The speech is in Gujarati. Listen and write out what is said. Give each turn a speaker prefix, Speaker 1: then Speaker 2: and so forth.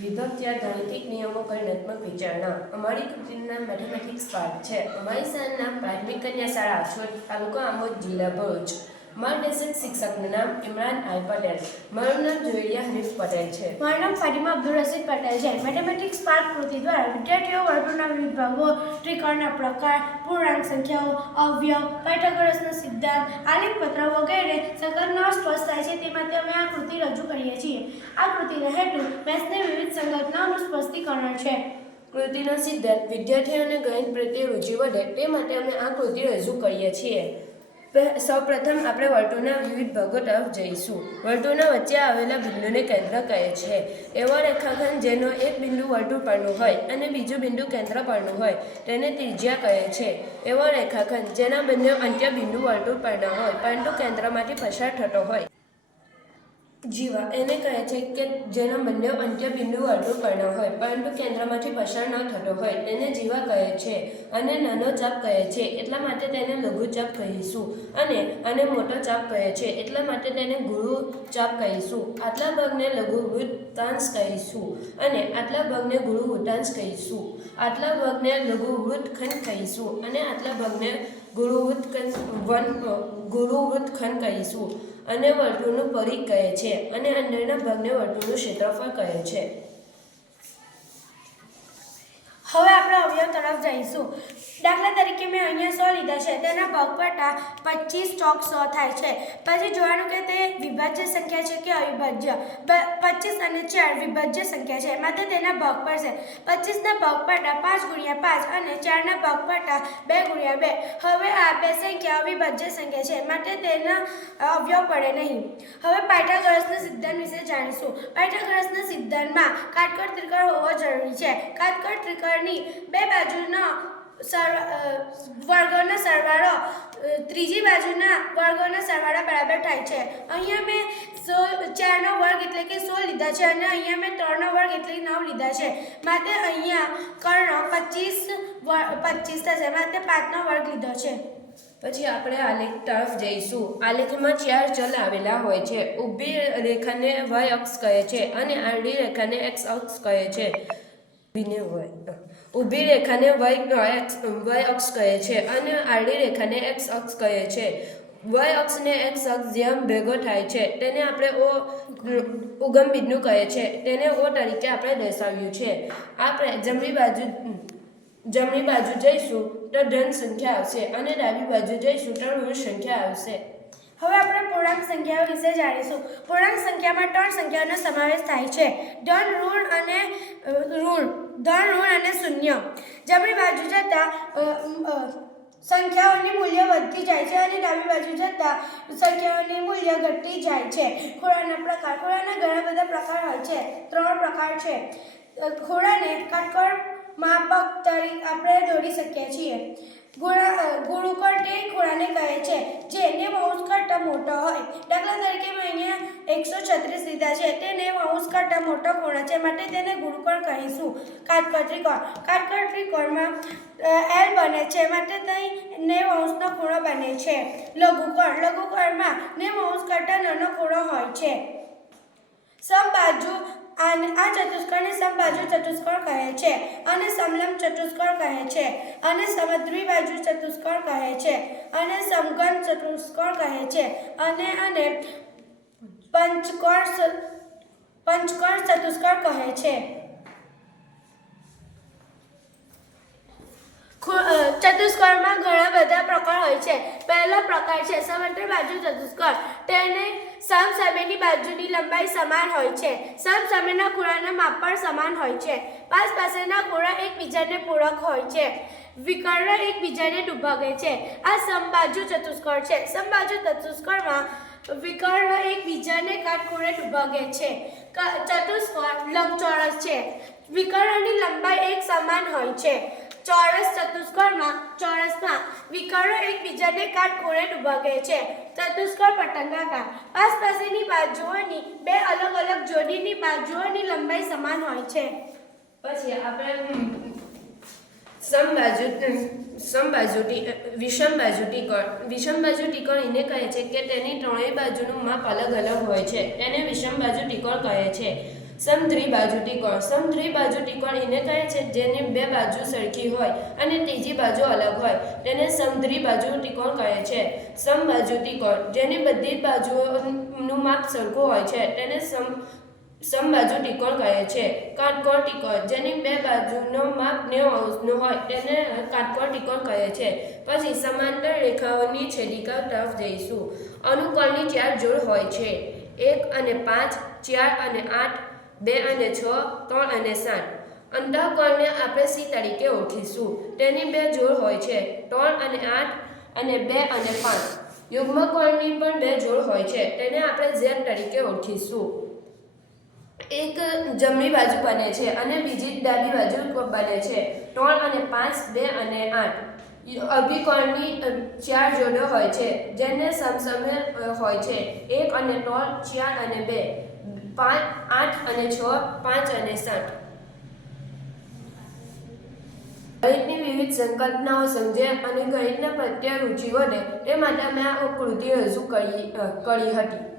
Speaker 1: વિભક્ત્યા ગાણિતિક નિયમો ગણનાત્મક વિચારણા. અમારી કૃતિના મેથેમેટિક્સ પાર્ટ છે. અમારી શાળાના પ્રાથમિક કન્યા શાળા આછોડ તાલુકો આમોદ જિલ્લા ભરૂચ. માર્ગદર્શક શિક્ષકનું નામ ઇમરાન આઈ પટેલ. મારું નામ જોઈડિયા હરીફ પટેલ છે.
Speaker 2: મારું નામ ફાતિમા અબ્દુલ રશીદ પટેલ છે. મેથેમેટિક્સ પાર્ક કૃતિ દ્વારા વિદ્યાર્થીઓ વર્તુળના વિભાગો ભાગો ત્રિકોણના પ્રકાર પૂર્ણાંક સંખ્યાઓ અવયવ પાયથાગોરસનો સિદ્ધાંત આલેખ પત્ર વગેરે સંકલ્પનાઓ સ્પષ્ટ થાય છે. તે માટે અમે આ કૃતિ રજૂ કરીએ છીએ. આ કૃતિનો હેતુ મેથ્સની વિવિધ સંકલ્પનાઓનું સ્પષ્ટીકરણ છે.
Speaker 1: કૃતિનો સિદ્ધાંત વિદ્યાર્થીઓને ગણિત પ્રત્યે રુચિ વધે તે માટે અમે આ કૃતિ રજૂ કરીએ છીએ. સૌપ્રથમ આપણે વર્તુળના વિવિધ ભાગો તરફ જઈશું. વર્તુળના વચ્ચે આવેલા બિંદુને કેન્દ્ર કહે છે. એવો રેખાખંડ જેનો એક બિંદુ વર્તુળ પરનું હોય અને બીજું બિંદુ કેન્દ્ર પરનું હોય, તેને ત્રિજ્યા કહે છે. એવો રેખાખંડ જેના બંને અંત્ય બિંદુ વર્તુળ પરના હોય, પરંતુ કેન્દ્રમાંથી પસાર થતો હોય. જીવા. એને કહે છે કે જેના બંને અંત્ય બિંદુ વર્તુળ પરના હોય, પરંતુ કેન્દ્રમાંથી પસાર ન થતો હોય. તેને જીવા કહે છે અને નાનો ચાપ કહે છે. એટલા માટે તેને લઘુ ચાપ કહીશું. અને અને મોટો ચાપ કહે છે. એટલા માટે તેને ગુરુ ચાપ કહીશું. આટલા ભાગને લઘુ વૃત્તાંશ કહીશું. અને આટલા ભાગને ગુરુ વૃત્તાંશ કહીશું. આટલા ભાગને લઘુ વૃત્તખંડ કહીશું. અને આટલા ભાગને ગુરુ વૃત્તખંડ વન ગુરુ વૃત્તખંડ કહીશું. અને વર્તુળનું પરિઘ કહે છે અને અંદરના ભાગને વર્તુળનું ક્ષેત્રફળ કહે છે
Speaker 2: હવે અવયવ તરફ જઈશું. દાખલા તરીકે મેં અહીંયા સો લીધા છે. તેના ભાગ પડતા પચીસ ચોક સો થાય છે. પછી જોવાનું કે તે વિભાજ્ય સંખ્યા છે કે અવિભાજ્ય? પચીસ અને ચાર વિભાજ્ય સંખ્યા છે. માટે તેના ભાગ પડશે. પચીસના ભાગ પડતા પાંચ ગુણ્યા પાંચ અને ચારના ભાગ પડતા બે ગુણ્યા બે. હવે આ બે સંખ્યા અવિભાજ્ય સંખ્યા છે. માટે તેના અવયવ પડે નહીં. હવે પાયથાગોરસના સિદ્ધાંત વિશે જાણીશું. પાયથાગોરસના સિદ્ધાંતમાં કાટકોટ ત્રિકોણ હોવો જરૂરી છે. કાટકોટ ત્રિકોણની બે બાજુનો વર્ગોનો સરવાળો ત્રીજી બાજુના વર્ગોના સરવાળા બરાબર થાય છે. અહીંયા મેં સોળ ચારનો વર્ગ એટલે કે સોળ લીધા છે અને અહીંયા મેં ત્રણનો વર્ગ એટલે નવ લીધા છે. માટે અહીંયા કર્ણ પચીસ પચીસ થશે. માટે પાંચનો વર્ગ લીધો છે.
Speaker 1: પછી આપણે આલેખ તરફ જઈશું. આલેખમાં ચાર ચલ આવેલા હોય છે. ઊભી રેખાને વાય અક્ષ કહે છે અને આડી રેખાને એક્સ અક્ષ કહે છે. ઊભીને વાય ઊભી રેખાને વય એક્સ વય અક્ષ કહે છે અને આડી રેખાને એક્સ અક્ષ કહે છે. વય અક્ષને એક્સ અક્ષ જેમ ભેગો થાય છે, તેને આપણે ઓ ઉગમ બિંદુ કહે છે. તેને ઓ તરીકે આપણે દર્શાવ્યું છે. આપણે જમણી બાજુ જમણી બાજુ જઈશું તો ધન સંખ્યા આવશે અને ડાબી બાજુ જઈશું તો ઋણ સંખ્યા આવશે.
Speaker 2: હવે આપણે પૂર્ણાંક સંખ્યાઓ વિશે જાણીશું. પૂર્ણાંક સંખ્યામાં ત્રણ સંખ્યાઓનો સમાવેશ થાય છે. ધન, ઋણ અને ઋણ. ધન, ઋણ અને શૂન્ય. જમણી બાજુ જતાં સંખ્યાઓની મૂલ્ય વધતી જાય છે અને ડાબી બાજુ જતાં સંખ્યાઓની મૂલ્ય ઘટતી જાય છે. ખોળાના પ્રકાર. ખોળાના ઘણા બધા પ્રકાર હોય છે. ત્રણ પ્રકાર છે. ખોળાને કાટકોણ માપક તરીકે આપણે દોરી શકીએ છીએ. ગુણુકોણ તે ખૂણાને કહે છે, જે નેવ અંશ કરતાં મોટો હોય. દાખલા તરીકે મેં અહીંયા એકસો છત્રીસ લીધા છે. તે નેવ અંશ કરતાં મોટો ખૂણો છે. માટે તેને ગુરુકળ કહીશું. કાટકોણ ત્રિકોણમાં એલ બને છે. માટે ત્યાં નેવ અંશનો ખૂણો બને છે. લઘુકોણ લઘુકોણમાં નેવ અંશ કરતાં નાનો ખૂણો હોય છે. સમબાજુ આને આ ચતુષ્કોણને સમબાજુ ચતુષ્કોણ કહે છે અને સમલંબ ચતુષ્કોણ કહે છે અને સમદ્વિબાજુ ચતુષ્કોણ કહે છે અને સમઘન ચતુષ્કોણ કહે છે અને અને પંચકોણ પંચકોણ ચતુષ્કોણ કહે છે. ચતુષ્કોણમાં ઘણા બધા પ્રકાર હોય છે. પહેલો પ્રકાર છે સમાંતર બાજુ ચતુષ્કોણ. તેને સમસામેની બાજુની લંબાઈ સમાન હોય છે. સમસામેના ખૂણાના માપ પણ સમાન હોય છે. પાસ પાસેના ખૂણા એકબીજાને પૂરક હોય છે. વિકર્ણ એકબીજાને ડૂબાગે છે. આ સમબાજુ ચતુષ્કોણ છે. સમબાજુ ચતુષ્કોણમાં વિકર્ણ એકબીજાને કાટખૂણે ડૂબાગે છે. ચતુષ્કોણ લંબચોરસ છે. વિકર્ણની લંબાઈ એક સમાન હોય છે. ચોરસ ચતુષ્કોણમાં ચોરસમાં વિકર્ણો એકબીજાને કાટખૂણે ડૂબાગે છે. ચતુષ્કોણ પટંગાકાર આસપાસની બાજુઓની બે અલગ અલગ જોડીની બાજુઓની લંબાઈ સમાન હોય છે.
Speaker 1: પછી આપણે સમબાજુ સમબાજુ ટી- વિષમ બાજુ ટીકણ વિષમ બાજુ ટીકણ એને કહે છે કે તેની ત્રણેય બાજુનું માપ અલગ અલગ હોય છે. તેને વિષમ બાજુ ટીકણ કહે છે? સમદ્રી બાજુ ત્રિકોણ સમદ્રી બાજુ ત્રિકોણ એને કહે છે જેની બે બાજુ સરખી હોય અને ત્રીજી બાજુ અલગ હોય. તેને સમદ્રી બાજુ ત્રિકોણ કહે છે. સમબાજુ ત્રિકોણ જેની બધી બાજુઓનું માપ સરખું હોય છે, તેને સમ સમબાજુ ત્રિકોણ કહે છે. કાટકોણ ત્રિકોણ જેની બે બાજુનો માપ નેવું અંશનો હોય, તેને કાટકોણ ત્રિકોણ કહે છે. પછી સમાંતર રેખાઓની છેદિકા તરફ જઈશું. અનુકોણની ચાર જોડ હોય છે. એક અને પાંચ, ચાર અને આઠ બે અને છ, ત્રણ અને સાત. અંતઃકોણને આપણે સી તરીકે ઓળખીશું. તેની બે જોડ હોય છે, ત્રણ અને આઠ અને બે અને પાંચ. યુગ્મકોણની પણ બે જોડ હોય છે, તેને આપણે ઝેડ તરીકે ઓળખીશું. એક જમણી બાજુ બને છે અને બીજી ડાબી બાજુ બને છે. ત્રણ અને પાંચ, બે અને આઠ. અભિકોણની ચાર જોડો હોય છે, જેને સમસમે હોય છે. એક અને ત્રણ, ચાર અને બે. પાંચ, આઠ અને છ, પાંચ અને સાત. ગણિતની વિવિધ સંકલ્પનાઓ સમજે અને ગણિતના પ્રત્યે રુચિ વધે, તે માટે મેં આ કૃતિ રજૂ કરી કરી હતી.